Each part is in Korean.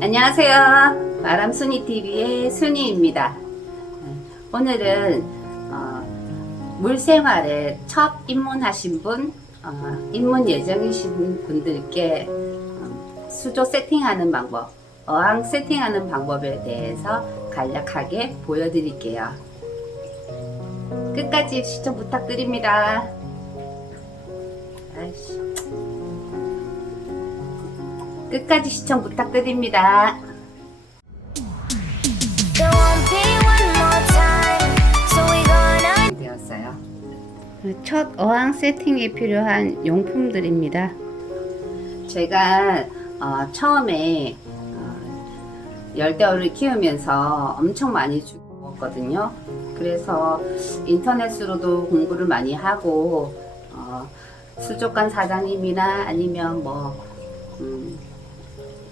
안녕하세요. 바람순이TV의 순이입니다. 오늘은 물생활에 첫 입문하신 분, 입문 예정이신 분들께 수조 세팅하는 방법, 어항 세팅하는 방법에 대해서 간략하게 보여드릴게요. 끝까지 시청 부탁드립니다. 끝까지 시청 부탁드립니다. 되었어요. 첫 어항 세팅에 필요한 용품들입니다. 제가 처음에 열대어를 키우면서 엄청 많이 죽었거든요. 그래서 인터넷으로도 공부를 많이 하고 수족관 사장님이나 아니면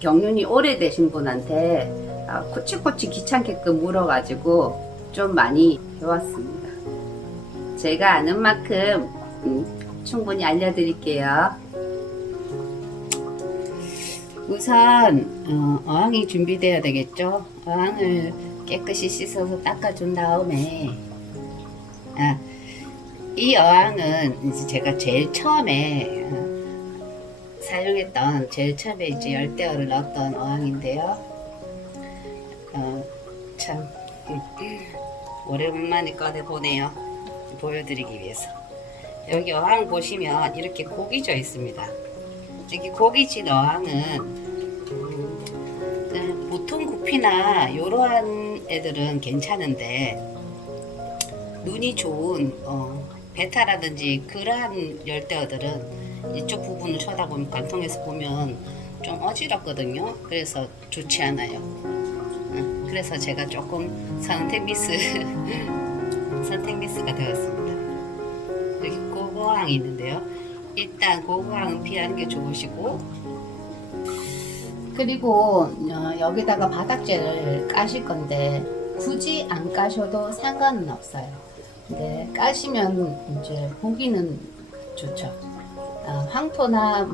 경륜이 오래되신 분한테 코치코치 귀찮게끔 물어가지고 좀 많이 배웠습니다. 제가 아는 만큼 충분히 알려드릴게요. 우선 어항이 준비되어야 되겠죠. 어항을 깨끗이 씻어서 닦아준 다음에 이 어항은 이제 제가 제일 처음에 사용했던 제일 처음에 이제 열대어를 넣었던 어항인데요. 참 오랜만에 꺼내 보네요. 보여드리기 위해서. 여기 어항 보시면 이렇게 고기 져 있습니다. 여기 고기 진 어항은 보통 구피나 이러한 애들은 괜찮은데 눈이 좋은 베타라든지 그러한 열대어들은 이쪽 부분을 쳐다보면 관통해서 보면 좀 어지럽거든요. 그래서 좋지 않아요. 그래서 제가 조금 선택 미스가 되었습니다. 여기 고고항이 있는데요. 일단 고고항은 피하는 게 좋으시고, 그리고 여기다가 바닥재를 까실 건데 굳이 안 까셔도 상관은 없어요. 근데 까시면 이제 보기는 좋죠. 황토나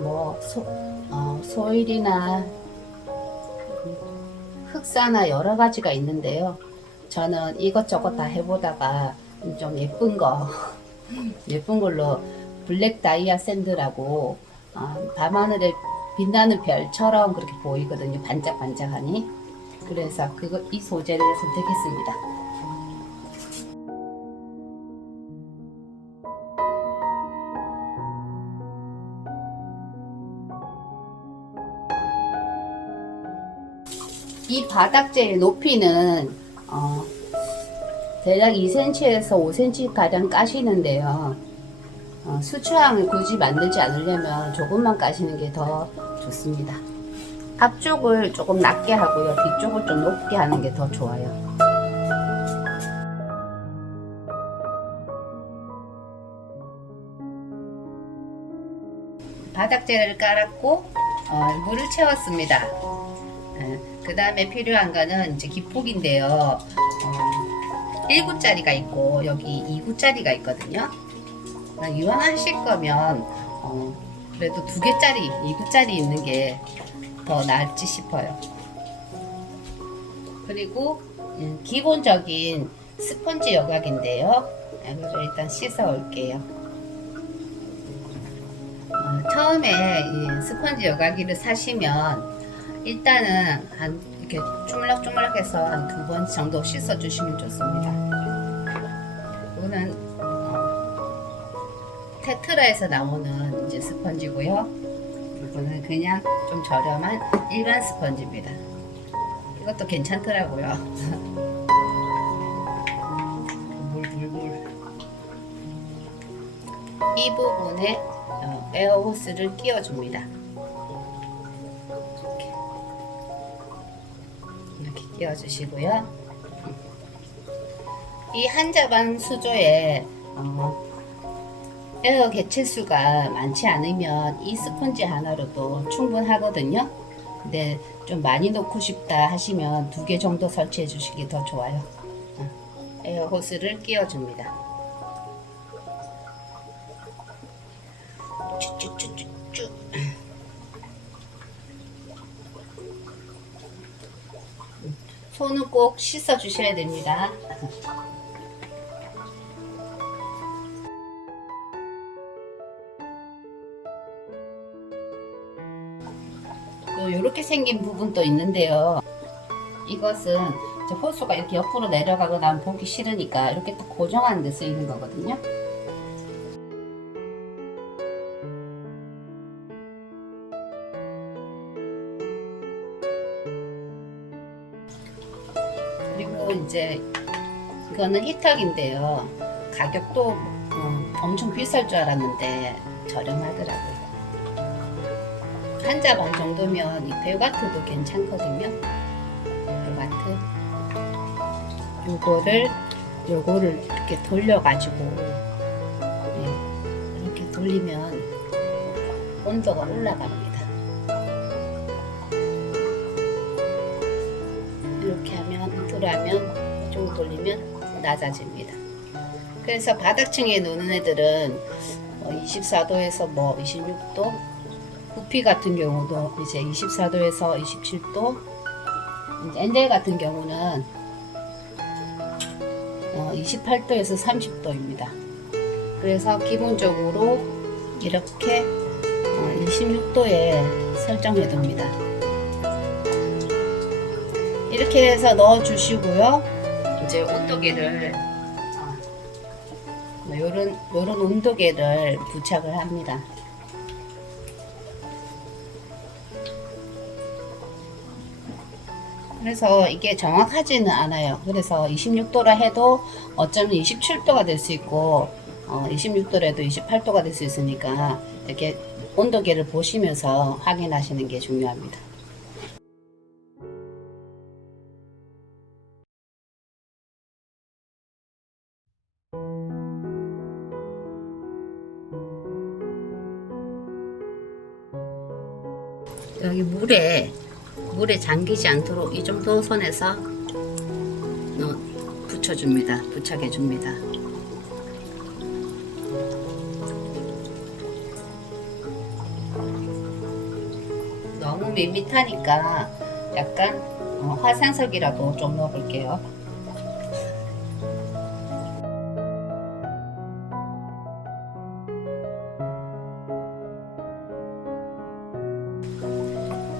소일이나 흑사나 여러 가지가 있는데요. 저는 이것저것 다 해보다가 좀 예쁜 걸로 블랙 다이아 샌드라고 밤하늘에 빛나는 별처럼 그렇게 보이거든요. 반짝반짝하니. 그래서 이 소재를 선택했습니다. 이 바닥재의 높이는 대략 2cm에서 5cm 가량 까시는데요. 수초항을 굳이 만들지 않으려면 조금만 까시는 게 더 좋습니다. 앞쪽을 조금 낮게 하고요. 뒤쪽을 좀 높게 하는 게 더 좋아요. 바닥재를 깔았고 물을 채웠습니다. 그 다음에 필요한 거는 이제 기폭인데요. 1구짜리가 있고 여기 2구짜리가 있거든요. 이완하실 거면 그래도 2개짜리 2구짜리 있는 게 더 나을지 싶어요. 그리고 기본적인 스펀지 여각인데요. 이거를 일단 씻어 올게요. 처음에 이 스펀지 여과기를 사시면 일단은 이렇게 쪼물락쪼물락해서 한 2번 정도 씻어 주시면 좋습니다. 이거는 테트라에서 나오는 이제 스펀지고요. 이거는 그냥 좀 저렴한 일반 스펀지입니다. 이것도 괜찮더라고요. 이 부분에 에어호스를 끼워줍니다. 이렇게 끼워주시고요. 이 한 자반 수조에 에어 개체수가 많지 않으면 이 스펀지 하나로도 충분하거든요. 근데 좀 많이 넣고 싶다 하시면 2개 정도 설치해 주시기 더 좋아요. 에어 호스를 끼워줍니다. 쭉쭉쭉쭉 손은 꼭 씻어 주셔야 됩니다. 또 이렇게 생긴 부분도 있는데요. 이것은 이제 호수가 이렇게 옆으로 내려가거나 하면 보기 싫으니까 이렇게 딱 고정하는 데 쓰이는 거거든요. 그리고 이제 이거는 히터기인데요. 가격도 엄청 비쌀 줄 알았는데 저렴하더라고요. 한 잡 반 정도면 이 100W도 괜찮거든요. 100W. 요거를 이렇게 돌려가지고 이렇게 돌리면 온도가 올라갑니다. 이렇게 하면 이쪽으로 돌리면 낮아집니다. 그래서 바닥층에 노는 애들은 24도에서 26도, 구피 같은 경우도 이제 24도에서 27도, 엔젤 같은 경우는 28도에서 30도입니다. 그래서 기본적으로 이렇게 26도에 설정해 둡니다. 이렇게 해서 넣어 주시고요. 이제 온도계를 요런 온도계를 부착을 합니다. 그래서 이게 정확하지는 않아요. 그래서 26도라 해도 어쩌면 27도가 될 수 있고 26도라도 28도가 될 수 있으니까 이렇게 온도계를 보시면서 확인하시는 게 중요합니다. 여기 물에 잠기지 않도록 이 정도 선에서 붙여줍니다. 부착해줍니다. 너무 밋밋하니까 약간 화산석이라도 좀 넣어볼게요.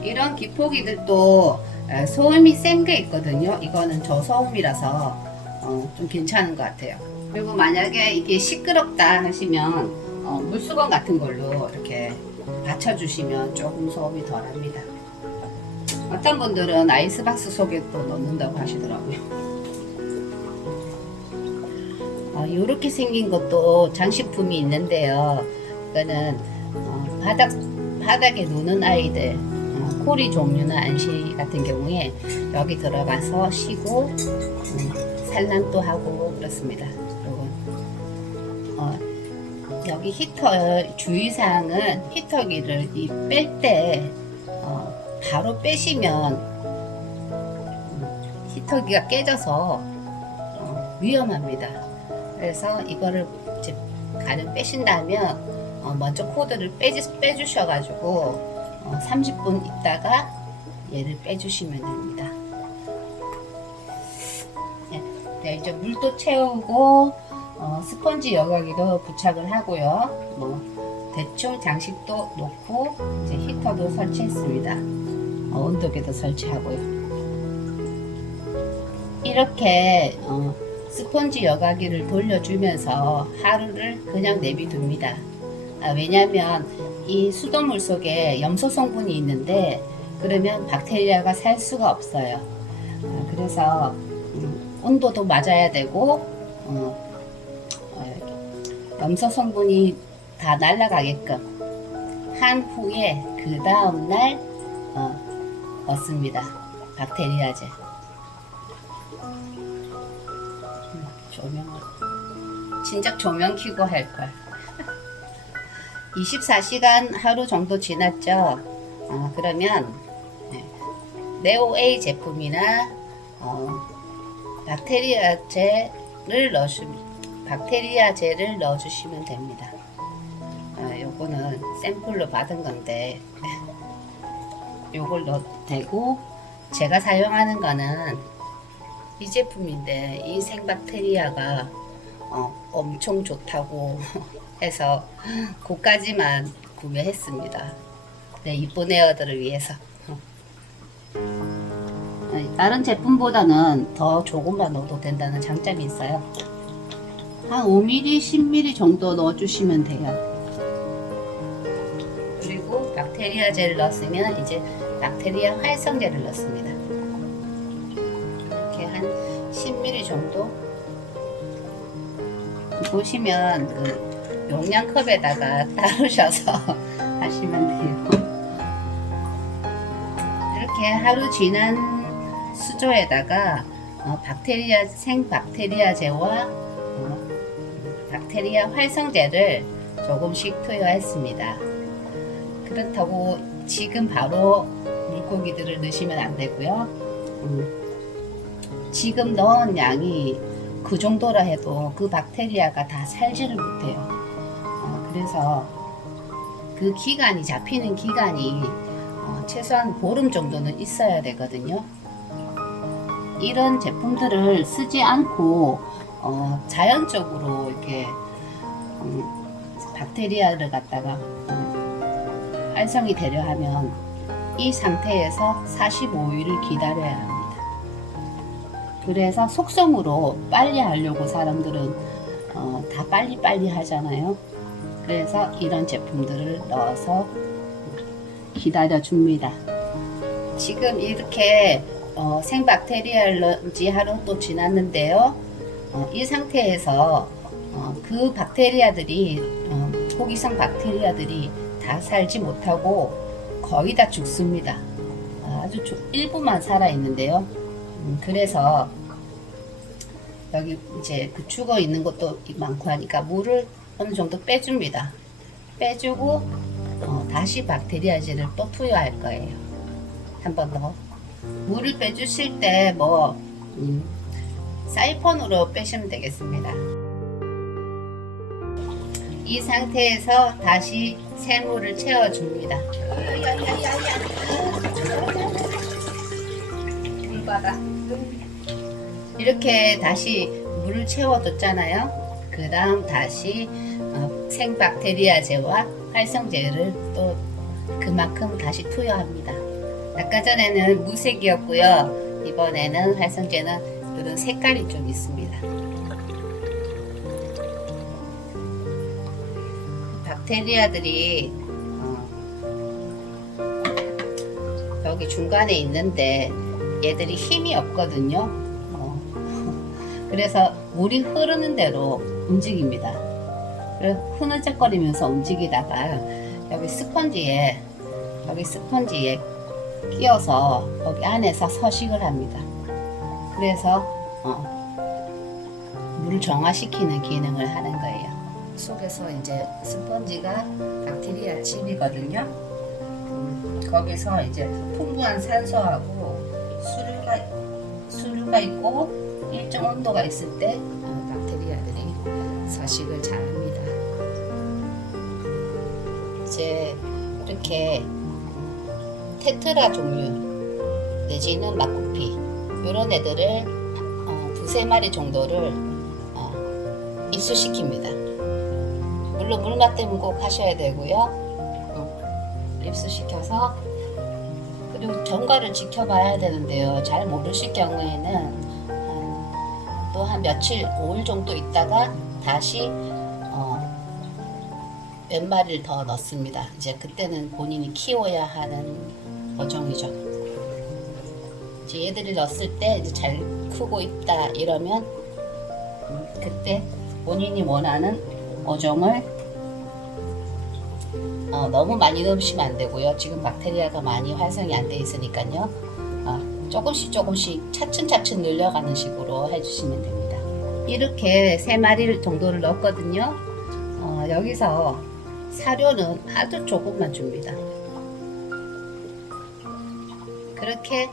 이런 기포기들도 소음이 센 게 있거든요. 이거는 저소음이라서 좀 괜찮은 것 같아요. 그리고 만약에 이게 시끄럽다 하시면 물수건 같은 걸로 이렇게 받쳐주시면 조금 소음이 덜합니다. 어떤 분들은 아이스박스 속에 또 넣는다고 하시더라고요. 이렇게 생긴 것도 장식품이 있는데요. 이거는 바닥에 노는 아이들, 코리 종류나 안시 같은 경우에 여기 들어가서 쉬고 산란도 하고 그렇습니다. 그리고 여기 히터 주의사항은 히터기를 뺄 때 바로 빼시면 히터기가 깨져서 위험합니다. 그래서 이거를 이제 가름 빼신다면 먼저 코드를 빼주셔가지고 30분 있다가 얘를 빼주시면 됩니다. 네, 이제 물도 채우고 스펀지 여과기도 부착을 하고요. 대충 장식도 놓고 이제 히터도 설치했습니다. 온도계도 설치하고요. 이렇게 스펀지 여과기를 돌려주면서 하루를 그냥 내비둡니다. 왜냐하면 이 수돗물 속에 염소 성분이 있는데 그러면 박테리아가 살 수가 없어요. 그래서 온도도 맞아야 되고 염소 성분이 다 날아가게끔 한 후에 그 다음날 넣습니다. 박테리아제. 조명을 진작 조명 켜고 할걸. 24시간 하루 정도 지났죠. 그러면 네오A 제품이나 박테리아제를 넣어주시면 됩니다. 요거는 샘플로 받은 건데 요걸 넣어도 되고, 제가 사용하는 거는 이 제품인데 이 생박테리아가 엄청 좋다고 해서 그까지만 구매했습니다. 네, 이쁜 에어들을 위해서. 다른 제품보다는 더 조금만 넣어도 된다는 장점이 있어요. 한 5mm, 10mm 정도 넣어주시면 돼요. 그리고 박테리아 젤 넣었으면 이제 박테리아 활성제를 넣습니다. 이렇게 한 10ml 정도. 보시면 그 용량컵에다가 따르셔서 하시면 돼요. 이렇게 하루 지난 수조에다가 생박테리아제와 박테리아 활성제를 조금씩 투여했습니다. 그렇다고 지금 바로 물고기들을 넣으시면 안 되고요. 지금 넣은 양이 그 정도라 해도 그 박테리아가 다 살지를 못해요. 그래서 그 기간이 잡히는 기간이 최소한 보름 정도는 있어야 되거든요. 이런 제품들을 쓰지 않고 자연적으로 이렇게 박테리아를 갖다가 활성이 되려 하면 이 상태에서 45일을 기다려야 합니다. 그래서 속성으로 빨리 하려고 사람들은 다 빨리빨리 하잖아요. 그래서 이런 제품들을 넣어서 기다려 줍니다. 지금 이렇게 생박테리아를 넣은 지 하루 또 지났는데요. 이 상태에서 그 박테리아들이 호기성 박테리아들이 다 살지 못하고 거의 다 죽습니다. 아주 일부만 살아 있는데요. 그래서 여기 이제 그 죽어 있는 것도 많고 하니까 물을 어느 정도 빼줍니다. 빼주고 다시 박테리아제를 또 투여할 거예요. 한 번 더. 물을 빼주실 때 사이펀으로 빼시면 되겠습니다. 이 상태에서 다시 새물을 채워줍니다. 물바다. 이렇게 다시 물을 채워줬잖아요. 그 다음 다시 생박테리아제와 활성제를 또 그만큼 다시 투여합니다. 아까 전에는 무색이었고요. 이번에는 활성제는 이런 색깔이 좀 있습니다. 박테리아들이 여기 중간에 있는데 얘들이 힘이 없거든요. 그래서 물이 흐르는 대로 움직입니다. 그래서 흐느적거리면서 움직이다가 여기 스펀지에 끼어서 여기 안에서 서식을 합니다. 그래서 물을 정화시키는 기능을 하는 거예요. 속에서 이제 스펀지가 박테리아 집이거든요. 거기서 이제 풍부한 산소하고 수류가 있고 일정 온도가 있을 때 박테리아들이 서식을 잘합니다. 이제 이렇게 테트라 종류 내지는 막구피 이런 애들을 두세 마리 정도를 입수시킵니다. 물론 물맛 때문에 꼭 하셔야 되고요. 입수시켜서 그리고 경과를 지켜봐야 되는데요. 잘 모르실 경우에는 또 한 며칠, 5일 정도 있다가 다시 몇 마리를 더 넣습니다. 이제 그때는 본인이 키워야 하는 어종이죠. 이제 얘들을 넣었을 때 이제 잘 크고 있다 이러면 그때 본인이 원하는 어종을 너무 많이 넣으시면 안 되고요. 지금 박테리아가 많이 활성이 안 돼 있으니까요. 조금씩 차츰차츰 늘려가는 식으로 해주시면 됩니다. 이렇게 3마리 정도를 넣었거든요. 여기서 사료는 아주 조금만 줍니다. 그렇게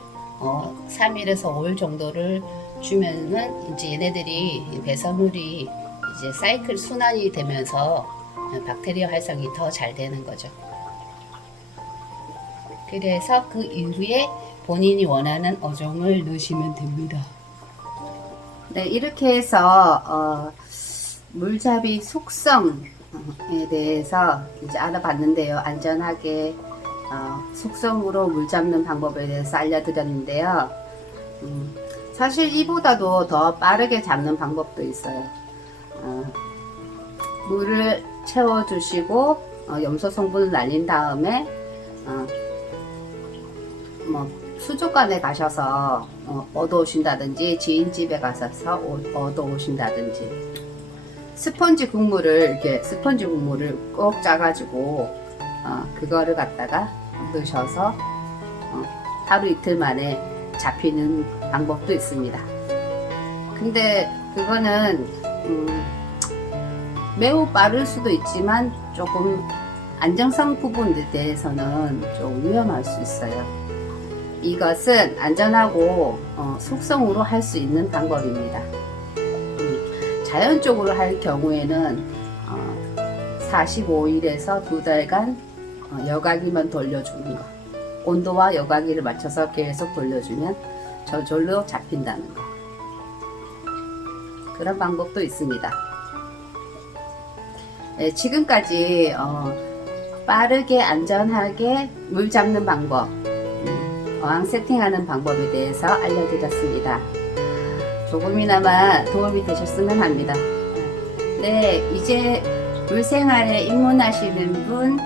3일에서 5일 정도를 주면은 이제 얘네들이 배설물이 이제 사이클 순환이 되면서 박테리아 활성이 더 잘 되는 거죠. 그래서 그 이후에 본인이 원하는 어종을 넣으시면 됩니다. 네, 이렇게 해서 물잡이 속성에 대해서 이제 알아봤는데요. 안전하게 속성으로 물 잡는 방법에 대해서 알려드렸는데요. 사실 이보다도 더 빠르게 잡는 방법도 있어요. 물을 채워주시고 염소 성분을 날린 다음에 뭐 수족관에 가셔서 얻어오신다든지 지인 집에 가셔서 얻어오신다든지 스펀지 국물을 꼭 짜가지고 그거를 갖다가 넣으셔서 하루 이틀 만에 잡히는 방법도 있습니다. 근데 그거는 매우 빠를 수도 있지만 조금 안정성 부분에 대해서는 좀 위험할 수 있어요. 이것은 안전하고 속성으로 할 수 있는 방법입니다. 자연적으로 할 경우에는 45일에서 2달간 여과기만 돌려주는 거, 온도와 여과기를 맞춰서 계속 돌려주면 저절로 잡힌다는 거, 그런 방법도 있습니다. 네, 지금까지 빠르게 안전하게 물 잡는 방법, 어항 세팅하는 방법에 대해서 알려드렸습니다. 조금이나마 도움이 되셨으면 합니다. 네, 이제 물생활에 입문하시는 분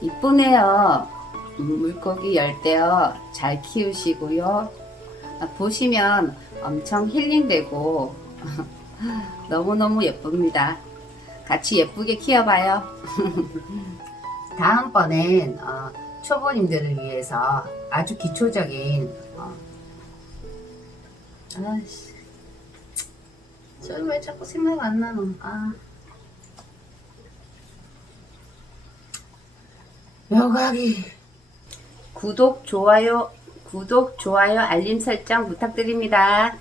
이쁘네요. 물고기 열대어 잘 키우시고요. 보시면 엄청 힐링되고 너무너무 예쁩니다. 같이 예쁘게 키워봐요. 다음번엔 초보님들을 위해서 아주 기초적인 아이씨, 저 왜 자꾸 생각 안 나노? 여과기. 구독, 좋아요, 알림 설정 부탁드립니다.